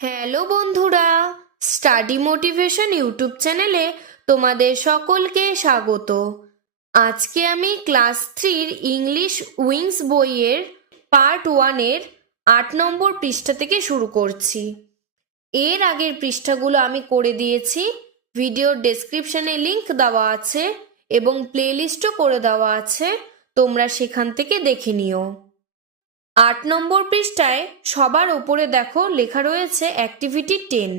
Hello বন্ধুরা, study motivation YouTube চ্যানেলে তোমাদের সকলকে স্বাগত। আজকে আমি ক্লাস 3 ইংলিশ উইংস বইয়ের পার্ট 1-এর 8 নম্বর পৃষ্ঠা থেকে শুরু করছি। এর আগের পৃষ্ঠাগুলো আমি করে দিয়েছি, ভিডিওর ডেসক্রিপশনে লিংক দেওয়া আছে এবং প্লেলিস্টও করে দেওয়া আছে, তোমরা সেখান থেকে দেখে নিও। 8 নম্বর পৃষ্ঠায় সবার ওপরে দেখো লেখা রয়েছে activity 10,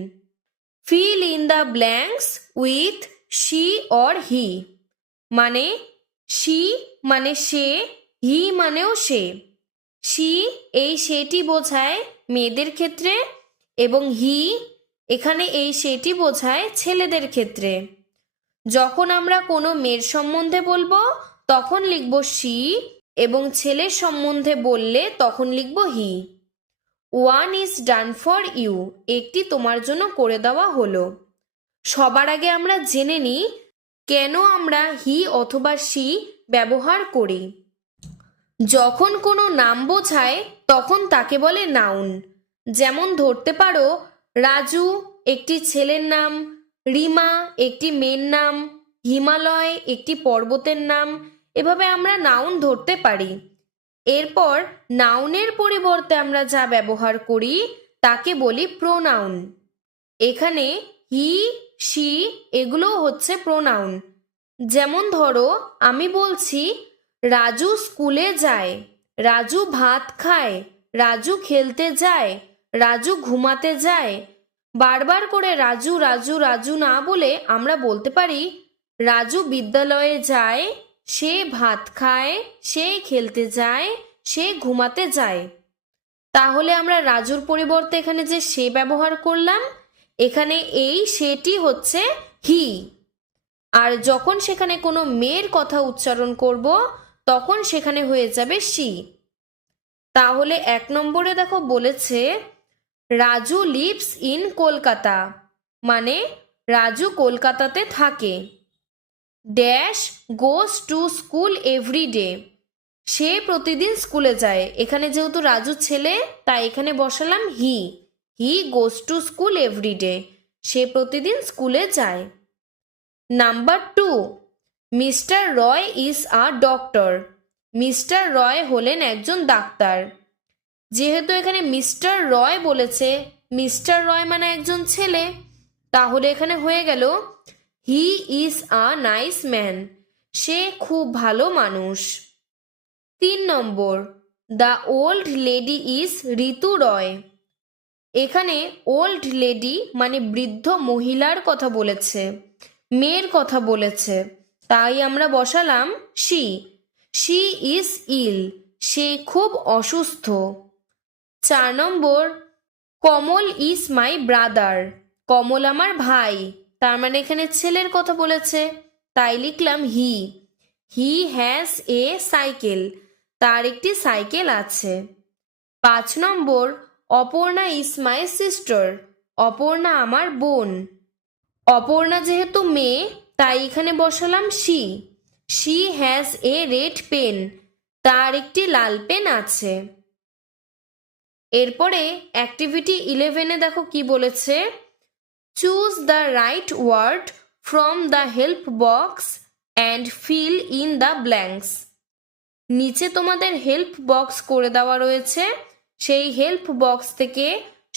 feel in the blanks with she or he. মানে শি মানে সে, হি মানেও সে। শি এই সেটি বোঝায় মেয়েদের ক্ষেত্রে এবং হি এখানে এই সেটি বোঝায় ছেলেদের ক্ষেত্রে। যখন আমরা কোনো মেয়ের সম্বন্ধে বলবো তখন লিখব শি এবং ছেলের সম্বন্ধে বললে তখন লিখব he. One is done for you, একটি তোমার জন্য করে দেওয়া হলো। সবার আগে আমরা জেনে নিই কেন আমরা হি অথবা শি ব্যবহার করি। যখন কোনো নাম বোঝায় তখন তাকে বলে নাউন। যেমন ধরতে পারো রাজু একটি ছেলের নাম, রিমা একটি মেয়ের নাম, হিমালয় একটি পর্বতের নাম। এভাবে আমরা নাউন ধরতে পারি। এরপর নাউনের পরিবর্তে আমরা যা ব্যবহার করি তাকে বলি প্রোনাউন। এখানে হি শি এগুলো হচ্ছে প্রোনাউন। যেমন ধরো আমি বলছি রাজু স্কুলে যায়, রাজু ভাত খায়, রাজু খেলতে যায়, রাজু ঘুমাতে যায়। বারবার করে রাজু রাজু রাজু না বলে আমরা বলতে পারি রাজু বিদ্যালয়ে যায়, সে ভাত খায়, সে খেলতে যায়, সে ঘুমাতে যায়। তাহলে আমরা রাজুর পরিবর্তে এখানে যে সে ব্যবহার করলাম, এখানে এই সেটি হচ্ছে হি। আর যখন সেখানে কোনো মেয়ের কথা উচ্চারণ করব তখন সেখানে হয়ে যাবে শি। তাহলে 1 নম্বরে দেখো বলেছে রাজু লিভস ইন কলকাতা, মানে রাজু কলকাতাতে থাকে। Dash goes to school every day, সে প্রতিদিন স্কুলে যায়। এখানে যেহেতু রাজু ছেলে তাই এখানে বসালাম he. He goes to school every day, সে প্রতিদিন স্কুলে যায়। Number 2, mister Roy is a doctor, mister Roy হলেন একজন ডাক্তার। যেহেতু এখানে মিস্টার রয় বলেছে, মিস্টার রয় মানে একজন ছেলে, তাহলে এখানে হয়ে গেল he is a nice man, সে খুব ভালো মানুষ। 3 number, the old lady is Ritu Roy. এখানে ওল্ড লেডি মানে বৃদ্ধ মহিলার কথা বলেছে, মেয়ের কথা বলেছে, তাই আমরা বসালাম শি। শি ইজ ইল, সে খুব অসুস্থ। 4 নম্বর, কমল ইজ মাই ব্রাদার, কমল আমার ভাই। তার মানে এখানে ছেলের কথা বলেছে, তাই লিখলাম হি। হি হ্যাজ এ সাইকেল, তার একটি সাইকেল আছে। 5 number, Aparna is my sister, Aparna আমার বোন। অপর্ণা যেহেতু মেয়ে তাই এখানে বসালাম she. She has a red pen, তার একটি লাল পেন আছে। এরপরে অ্যাক্টিভিটি 11-এ দেখো কি বলেছে, choose the right word from the help box and fill in the blanks. নিচে তোমাদের হেল্প বক্স করে দেওয়া রয়েছে, সেই হেল্প বক্স থেকে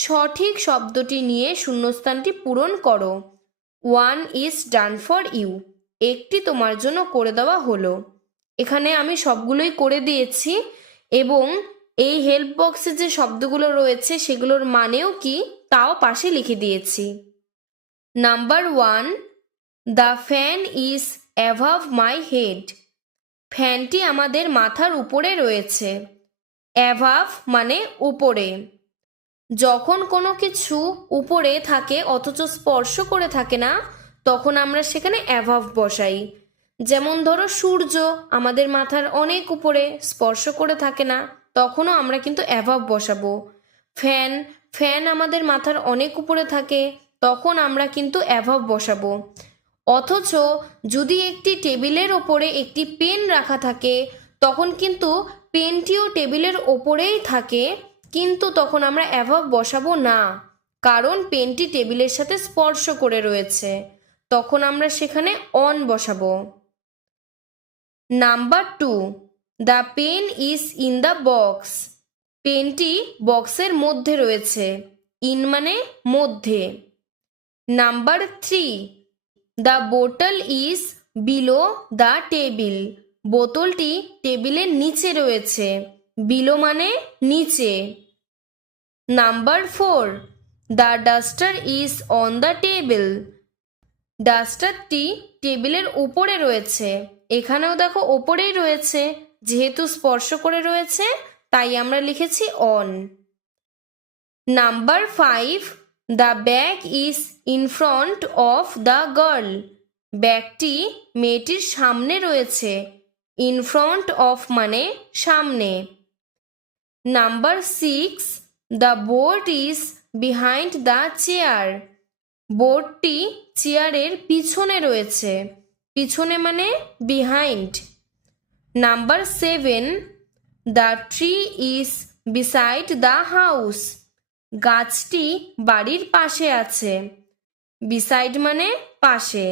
সঠিক শব্দটি নিয়ে শূন্যস্থানটি পূরণ করো। One is done for you, একটি তোমার জন্য করে দেওয়া হলো। এখানে আমি সবগুলোই করে দিয়েছি এবং এই হেল্প বক্সে যে শব্দগুলো রয়েছে সেগুলোর মানেও কি তাও পাশে লিখে দিয়েছি। Number 1, the fan is above my head, ফ্যানটি আমাদের মাথার উপরে রয়েছে। অ্যাভাভ মানে উপরে। যখন কোনো কিছু উপরে থাকে অথচ স্পর্শ করে থাকে না তখন আমরা সেখানে অ্যাভাভ বসাই। যেমন ধরো সূর্য আমাদের মাথার অনেক উপরে, স্পর্শ করে থাকে না, তখনও আমরা কিন্তু অ্যাভাভ বসাবো। ফ্যান, ফ্যান আমাদের মাথার অনেক উপরে থাকে, তখন আমরা কিন্তু অ্যাভাভ বসাবো। অথচ যদি একটি টেবিলের ওপরে একটি পেন রাখা থাকে তখন কিন্তু পেনটিও টেবিলের ওপরেই থাকে, কিন্তু তখন আমরা অ্যাভাব বসাবো না, কারণ পেনটি টেবিলের সাথে স্পর্শ করে রয়েছে, তখন আমরা সেখানে অন বসাবো। Number 2, the pen is in the box. পেনটি বক্সের মধ্যে রয়েছে, ইন মানে মধ্যে। নাম্বার 3, দ্য বোতল ইজ বিলো দ্য টেবিল। বোতলটি টেবিলের নিচে রয়েছে, বিলো মানে নিচে। Number 4, the duster is on the table. ডাস্টারটি টেবিলের উপরে রয়েছে, এখানেও দেখো ওপরেই রয়েছে, যেহেতু স্পর্শ করে রয়েছে তাই আমরা লিখেছি on. Number 5, the bag is in front of the girl. ব্যাগটি মেয়েটির সামনে রয়েছে, ইন ফ্রন্ট অফ মানে সামনে। Number 6, the board is behind the chair. বোর্ডটি চেয়ারের পিছনে রয়েছে, পিছনে মানে behind. Number 7, the tree is beside the house. গাছটি বাড়ির পাশে আছে, বিসাইড মানে পাশে।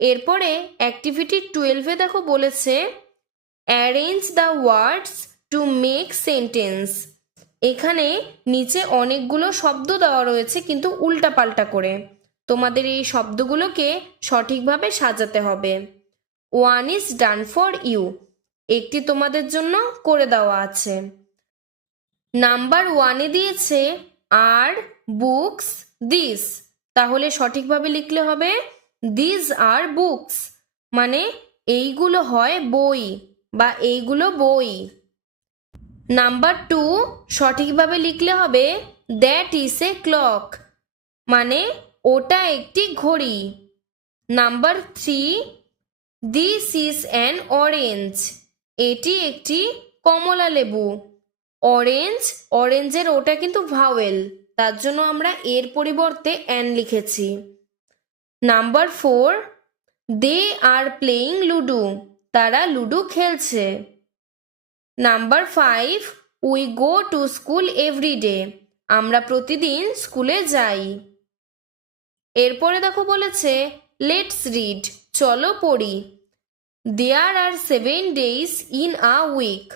এরপরে অ্যাক্টিভিটি 12-এ দেখো বলেছে arrange the words to make sentence. এখানে নিচে অনেকগুলো শব্দ দেওয়া রয়েছে কিন্তু উল্টাপাল্টা করে, তোমাদের এই শব্দগুলোকে সঠিকভাবে সাজাতে হবে। 1 ইজ ডান ফর ইউ, একটি তোমাদের জন্য করে দেওয়া আছে। নাম্বার 1-এ দিয়েছে আর বুকস দিস, তাহলে সঠিকভাবে লিখলে হবে দিস আর বুকস, মানে এইগুলো হয় বই বা এইগুলো বই। নাম্বার 2 সঠিকভাবে লিখলে হবে দ্যাট ইজ এ ক্লক, মানে ওটা একটি ঘড়ি। Number 3 this is an orange, এটি একটি কমলা লেবু। অরেঞ্জ, অরেঞ্জের ওটা কিন্তু ভাওয়েল, তার জন্য আমরা এর পরিবর্তে অ্যান লিখেছি। Number 4 they are playing ludo, তারা লুডো খেলছে। Number 5 we go to school every day, আমরা প্রতিদিন স্কুলে যাই। এরপরে দেখো বলেছে লেটস রিড, চলো পড়ি। দেয়ার are 7 days in a week.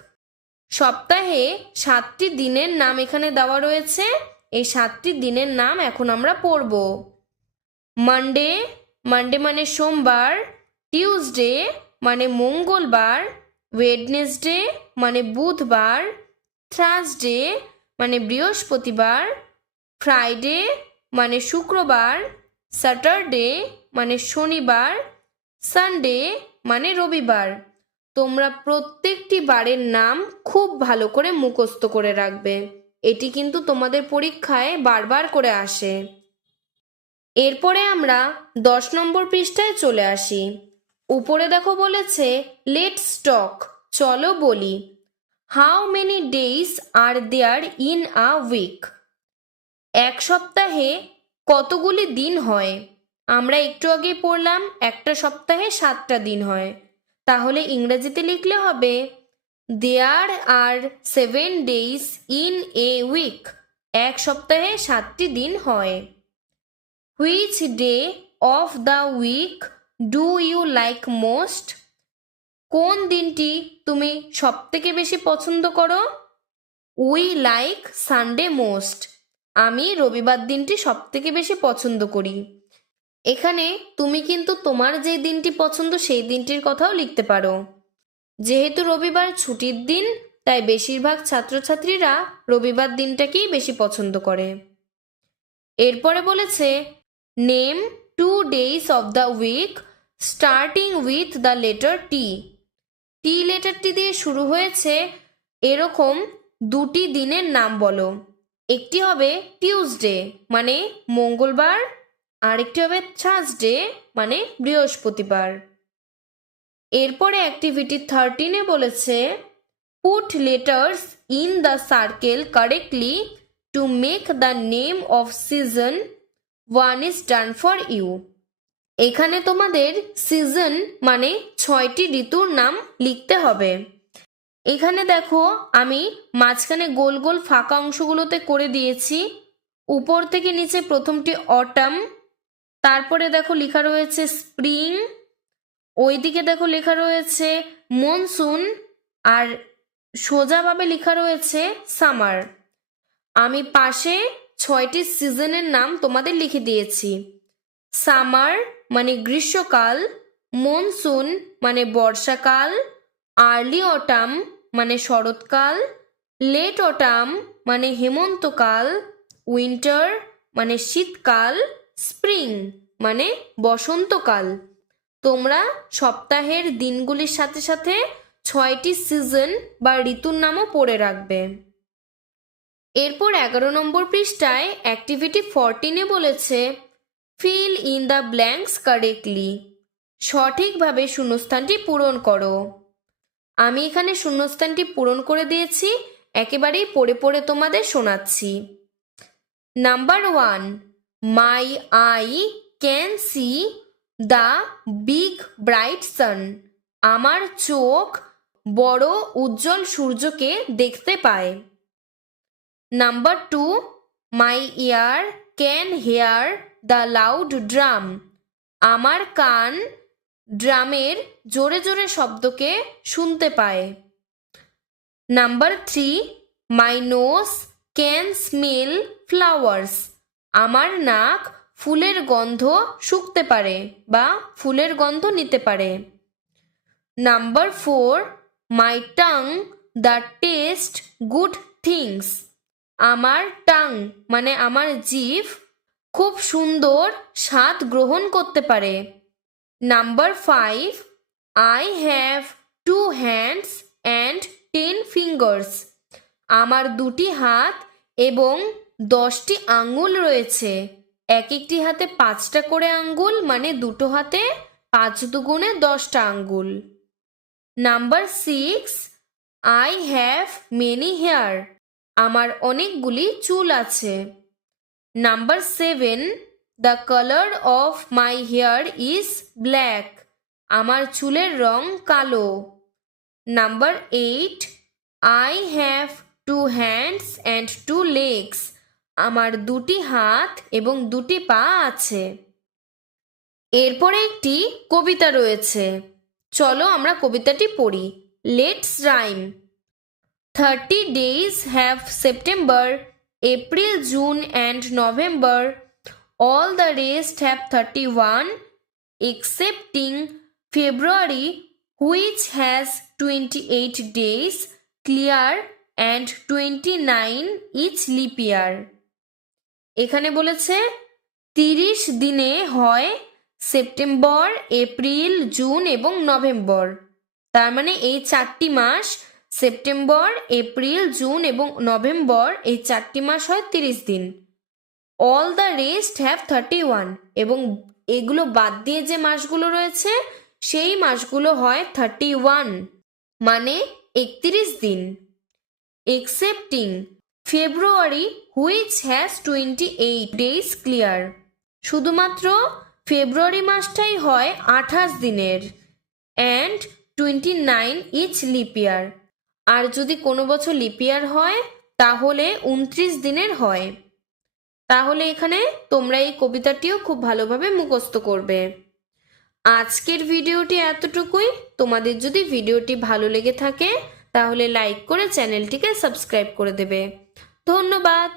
সপ্তাহে 7টি দিনের নাম এখানে দেওয়া রয়েছে, এই 7টি দিনের নাম এখন আমরা পড়ব। মানডে, মানডে মানে সোমবার। টিউসডে মানে মঙ্গলবার। ওয়েডনেসডে মানে বুধবার। থার্সডে মানে বৃহস্পতিবার। ফ্রাইডে মানে শুক্রবার। স্যাটারডে মানে শনিবার। সানডে মানে রবিবার। তোমরা প্রত্যেকটি বারের নাম খুব ভালো করে মুখস্থ করে রাখবে, এটি কিন্তু তোমাদের পরীক্ষায় বারবার করে আসে। এরপরে আমরা 10 নম্বর পৃষ্ঠায় চলে আসি। উপরে দেখো বলেছে লেটস টক, চলো বলি। How many days are there in a week. এক সপ্তাহে কতগুলি দিন হয়? আমরা একটু আগে পড়লাম একটা সপ্তাহে 7টা দিন হয়, তাহলে ইংরেজিতে লিখলে হবে there are 7 days in a week. এক সপ্তাহে 7টি দিন হয়। Which day of the week do you like most. কোন দিনটি তুমি সবথেকে বেশি পছন্দ করো? উই লাইক সানডে মোস্ট, আমি রবিবার দিনটি সবথেকে বেশি পছন্দ করি। এখানে তুমি কিন্তু তোমার যে দিনটি পছন্দ সেই দিনটির কথাও লিখতে পারো। যেহেতু রবিবার ছুটির দিন, তাই বেশিরভাগ ছাত্রছাত্রীরা রবিবার দিনটাকেই বেশি পছন্দ করে। এরপরে বলেছে name 2 days of the week starting with the letter T. T লেটারটি দিয়ে শুরু হয়েছে এরকম 2টি দিনের নাম বলো। একটি হবে টিউসডে মানে মঙ্গলবার, আরেকটি হবে থার্সডে মানে বৃহস্পতিবার। এরপরে অ্যাক্টিভিটি 13-এ বলেছে put letters in the circle correctly to make the name of season. 1 is done for you. এখানে তোমাদের সিজন মানে 6টি ঋতুর নাম লিখতে হবে। এখানে দেখো আমি মাঝখানে গোল গোল ফাঁকা অংশগুলোতে করে দিয়েছি, উপর থেকে নিচে প্রথমটি অটাম, তারপরে দেখো লেখা রয়েছে স্প্রিং, ওইদিকে দেখো লেখা রয়েছে মনসুন, আর সোজাভাবে লেখা রয়েছে সামার। আমি পাশে 6টি সিজনের নাম তোমাদের লিখে দিয়েছি। সামার মানে গ্রীষ্মকাল, মনসুন মানে বর্ষাকাল, আর্লি অটাম মানে শরৎকাল, লেট অটাম মানে হেমন্তকাল, উইন্টার মানে শীতকাল, স্প্রিং মানে বসন্তকাল। তোমরা সপ্তাহের দিনগুলির সাথে সাথে 6টি সিজন বা ঋতুর নামও পড়ে রাখবে। এরপর 11 নম্বর পৃষ্ঠায় অ্যাক্টিভিটি 14-এ বলেছে feel in the blanks correctly, সঠিকভাবে শূন্যস্থানটি পূরণ করো। আমি এখানে শূন্যস্থানটি পূরণ করে দিয়েছি, একেবারেই পড়ে পড়ে তোমাদের শোনাচ্ছি। Number 1, my eye can see the big bright sun, আমার চোখ বড় উজ্জ্বল সূর্যকে দেখতে পায়। Number 2, my ear can hear the loud drum, আমার কান ড্রামের জোরে জোরে শব্দকে শুনতে পায়। Number 3, my nose can smell flowers, আমার নাক ফুলের গন্ধ শুঁকতে পারে বা ফুলের গন্ধ নিতে পারে। Number 4, my tongue the taste good things, আমার টাং মানে আমার জিভ খুব সুন্দর স্বাদ গ্রহণ করতে পারে। Number 5, I have 2 hands and 10 fingers, আমার 2টি হাত এবং 10টি আঙ্গুল রয়েছে। এক একটি হাতে 5টা করে আঙ্গুল, মানে দুটো হাতে 5 দুগুণে 10টা আঙ্গুল। Number 6, I have many hair, আমার অনেকগুলি চুল আছে। Number 7, the colour of my hair is black, আমার চুলের রং কালো। Number 8, I have 2 hands and 2 legs, আমার 2টি হাত এবং 2টি পা আছে। এরপরে একটি কবিতা রয়েছে, চলো আমরা কবিতাটি পড়ি। Let's rhyme. 30 days have September, April, June and November. All the rest have 31, excepting February, which has 28 days, clear and 29 each leap year. এখানে বলেছে 30 দিনে হয় সেপ্টেম্বর, এপ্রিল, জুন এবং নভেম্বর। তার মানে এই 4টি মাস, সেপ্টেম্বর, এপ্রিল, জুন এবং নভেম্বর, এই 4টি মাস হয় 30 দিন। অল দ্য রেস্ট হ্যাভ 31, এবং এগুলো বাদ দিয়ে যে মাসগুলো রয়েছে সেই মাসগুলো হয় 31, মানে 31 দিন। Excepting February, which has 28 days clear, শুধুমাত্র ফেব্রুয়ারি মাসটাই হয় 28 দিনের। অ্যান্ড 29 ইচ লিপ ইয়ার, আর যদি কোনো বছর লিপ ইয়ার হয় তাহলে 29 দিনের হয়। তাহলে এখানে তোমরা এই কবিতাটিও খুব ভালোভাবে মুখস্থ করবে। আজকের ভিডিওটি এতটুকুই। তোমাদের যদি ভিডিওটি ভালো লেগে থাকে তাহলে লাইক করে চ্যানেলটিকে সাবস্ক্রাইব করে দেবে। ধন্যবাদ।